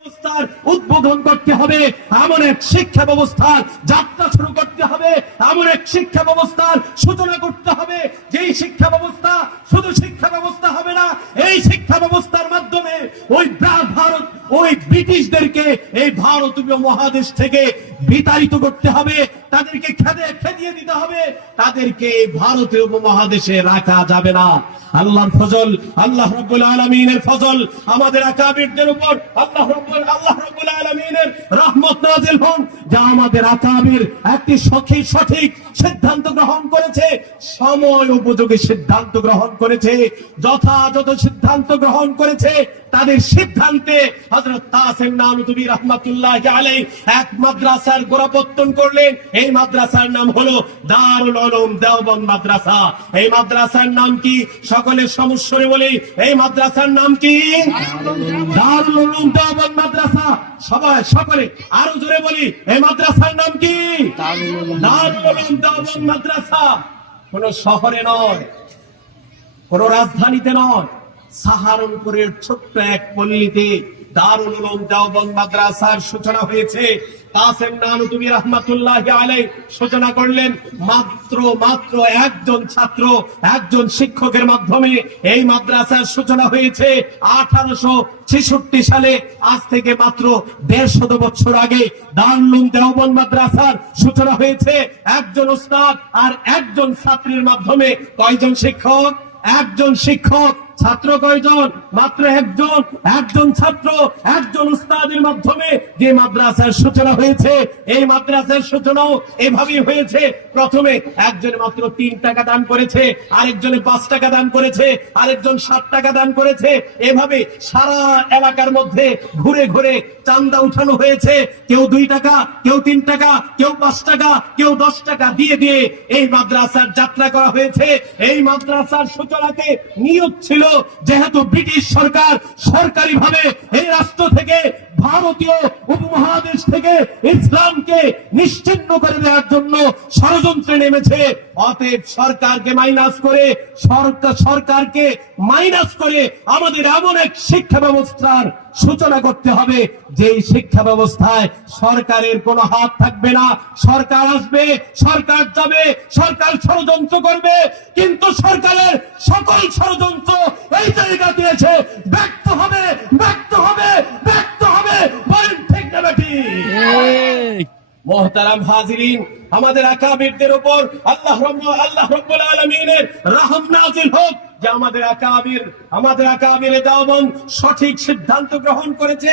ব্যবস্থার উদ্বোধন করতে হবে, এমন এক শিক্ষা ব্যবস্থার যাত্রা শুরু করতে হবে, এমন এক শিক্ষা ব্যবস্থার সূচনা করতে হবে, যেই শিক্ষা ব্যবস্থা শুধু শিক্ষা ব্যবস্থা হবে না, এই শিক্ষা ব্যবস্থার মাধ্যমে ওই ভারত ওই ব্রিটিশদেরকে এই ভারতীয় মহাদেশ থেকে বিতাড়িত করতে হবে, তাদেরকে খেদিয়ে দিতে হবে, তাদেরকে এই ভারতীয় উপমহাদেশে রাখা যাবে না। আল্লাহর ফজল, আল্লাহ রাব্বুল আলামিনের ফজল আমাদের আকাবিরদের উপর, আল্লাহ রাব্বুল আলামিনের রহমত নাযিল হোক, যা আমাদের আকাবির একটি সঠিক সিদ্ধান্ত গ্রহণ করেছে, সময় উপযোগী সিদ্ধান্ত গ্রহণ করেছে, যথাযথ সিদ্ধান্ত গ্রহণ করেছে। তাদের সিদ্ধান্তে হযরত কাসেম নানুতুবি রাহমাতুল্লাহি আলাইহি এক মাদ্রাসার গোড়াপত্তন করলেন। এই মাদ্রাসার নাম হলো দারুল উলুম দেওবন্দ মাদ্রাসা। এই মাদ্রাসার নাম কি? সকলের সমস্বরে বলি, এই মাদ্রাসার নাম কি? দারুল উলুম দেওবন্দ মাদ্রাসা। সবাই সকলে আরো জোরে বলি, এই মাদ্রাসার নাম কি? দারুল উলুম দেওবন্দ মাদ্রাসা। কোন শহরে নয়, কোন রাজধানীতে নয়, সাহারনপুরের ছোট্ট এক পল্লীতে দারুল উলুম দেওবন্দ মাদ্রাসার সূচনা হয়েছে। কাসেম নানুতুবি রাহমাতুল্লাহি আলাইহি সূচনা করলেন মাত্র একজন ছাত্র, একজন শিক্ষকের মাধ্যমে এই মাদ্রাসার সূচনা হয়েছে 1866 সালে। আজ থেকে মাত্র 150 বছর আগে দারুল উলুম দেওবন্দ মাদ্রাসার সূচনা হয়েছে একজন উস্তাদ আর একজন ছাত্রীর মাধ্যমে। কয়জন শিক্ষক? একজন শিক্ষক। ছাত্র কয়জন? মাত্র একজন ছাত্র, একজন উস্তাদের মাধ্যমে যে মাদ্রাসার সূচনা হয়েছে। এই মাদ্রাসার সূচনাও এভাবেই হয়েছে। প্রথমে একজন মাত্র 3 টাকা দান করেছে, আরেকজনে 5 টাকা দান করেছে, আরেকজন 7 টাকা দান করেছে। এভাবে সারা এলাকার মধ্যে ঘুরে ঘুরে চাঁদা উঠানো হয়েছে। কেউ 2 টাকা, কেউ 3 টাকা, কেউ 5 টাকা, কেউ 10 টাকা দিয়ে দিয়ে এই মাদ্রাসার যাত্রা করা হয়েছে। এই মাদ্রাসার সূচনাতে নিয়োগ ছিল, যেহেতু ব্রিটিশ সরকার সরকারিভাবে এই রাষ্ট্র থেকে, ভারতীয় উপমহাদেশ থেকে ইসলামকে নিশ্চিহ্ন করে দেওয়ার জন্য ষড়যন্ত্রে নেমেছে। অতএব সরকারকে মাইনাস করে আমাদের এমন এক শিক্ষা ব্যবস্থার সূচনা করতে হবে, যেই শিক্ষা ব্যবস্থায় সরকারের কোনো হাত থাকবে না। সরকার আসবে, সরকার যাবে, সরকার ষড়যন্ত্র করবে, কিন্তু সরকারের সকল ষড়যন্ত্র এই জায়গা দিয়েছে ব্যর্থ হবে। বলেন ঠিক না বেঠিক? মুহতারাম হাজিরিন, আমাদের আকাবিরদের উপর আল্লাহ রাব্বুল আলামিনের রহম নাযিল হোক, যে আমাদের আকাবির দেওবন্দ সঠিক সিদ্ধান্ত গ্রহণ করেছে।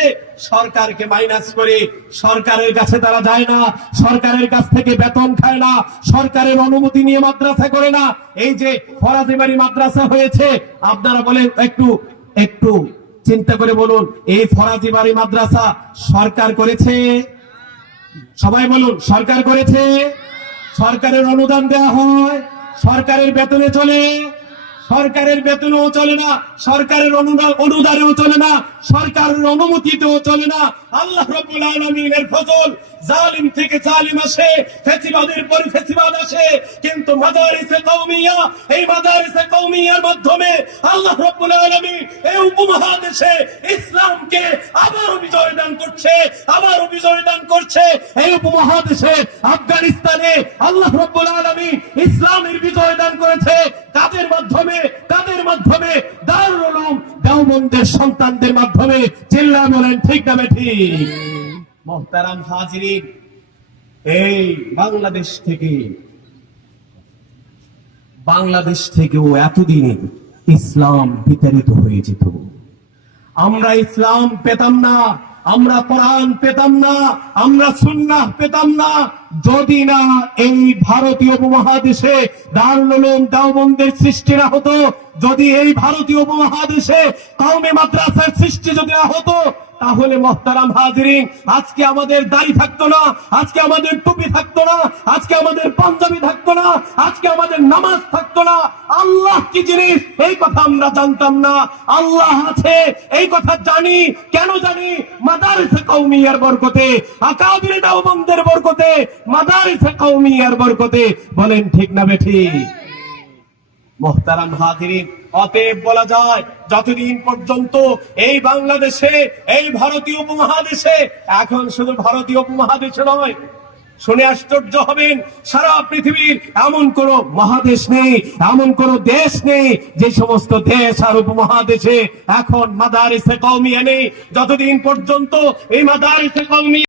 সরকারকে মাইনাস করে সরকারের কাছে তারা যায় না, সরকারের কাছ থেকে বেতন খায় না, সরকারের অনুমতি নিয়ে মাদ্রাসা করে না। এই যে ফরাজিবাড়ি মাদ্রাসা হয়েছে, আপনারা বলেন একটু চিন্তা করে বলুন, এই ফরাজিবাড়ি মাদ্রাসা সরকার করেছে? সবাই বলুন, সরকার করেছে? সরকারের অনুদান দেওয়া হয়, সরকারের বেতনে চলে? সরকারের বেতনেও চলে না, সরকারের অনুদানেও চলে না, সরকারের অনুমতিতেও চলে না। আল্লাহ রাব্বুল আলামিনের ফজল, জালিম থেকে জালিম আসে, ফেসিবাদের পর ফেসিবাদ আসে, কিন্তু মাদারিসে কওমিয়া, এই মাদারিসে কওমিয়ার মাধ্যমে আল্লাহ রাব্বুল আলামিন এই উপমহাদেশে ইসলামকে আবারও বিজয় দান করছে। এই উপমহাদেশে আফগানিস্তানে আল্লাহ রাব্বুল আলামিন ইসলামের বিজয় দান করেছে। কাদের মাধ্যমে? দারুল উলুম দেওবন্দের সন্তানদের মাধ্যমে। চিল্লায়ে বলেন ঠিক না বেঠিক? মুহতারাম হাজিরিন, এই বাংলাদেশ থেকেও এতদিনে ইসলাম বিতাড়িত হয়ে যেত। আমরা ইসলাম পেতাম না, আমরা কোরআন পেতাম না, আমরা সুন্নাহ পেতাম না, যদি না এই ভারতীয় উপমহাদেশে দারুল উলুম দেওবন্দের সৃষ্টি না হতো, যদি এই ভারতীয় উপমহাদেশে কওমি মাদ্রাসার সৃষ্টি যদি না হতো, তাহলে মুহতারাম হাজিরিন, আজকে আমাদের দাড়ি থাকতো না, আজকে আমাদের টুপি থাকতো না, আজকে আমাদের পাঞ্জাবি থাকতো না, আজকে আমাদের নামাজ থাকতো না। আল্লাহ কি জিনিস এই কথা আমরা জানতাম না। আল্লাহ আছে এই কথা জানি। কেন জানি? মাদারিসে কওমিয়ার বরকতে, আকাবির দেওবন্দের বরকতে, মাদারিসে কওমিয়ার বরকতে। বলেন ঠিক না বেঠিক? মুহতারাম হাজিরিন, অতএব বলা যায় যতদিন পর্যন্ত এই বাংলাদেশে, এই ভারতীয় উপমহাদেশে, এখন শুধু ভারতীয় উপমহাদেশে নয়, শুনে আশ্চর্য হবেন, সারা পৃথিবীর এমন কোন মহাদেশ নেই, এমন কোন দেশ নেই যে সমস্ত দেশ আর উপমহাদেশে এখন মাদারিসে কওমিয়া নেই। যতদিন পর্যন্ত এই মাদারিসে কওমিয়া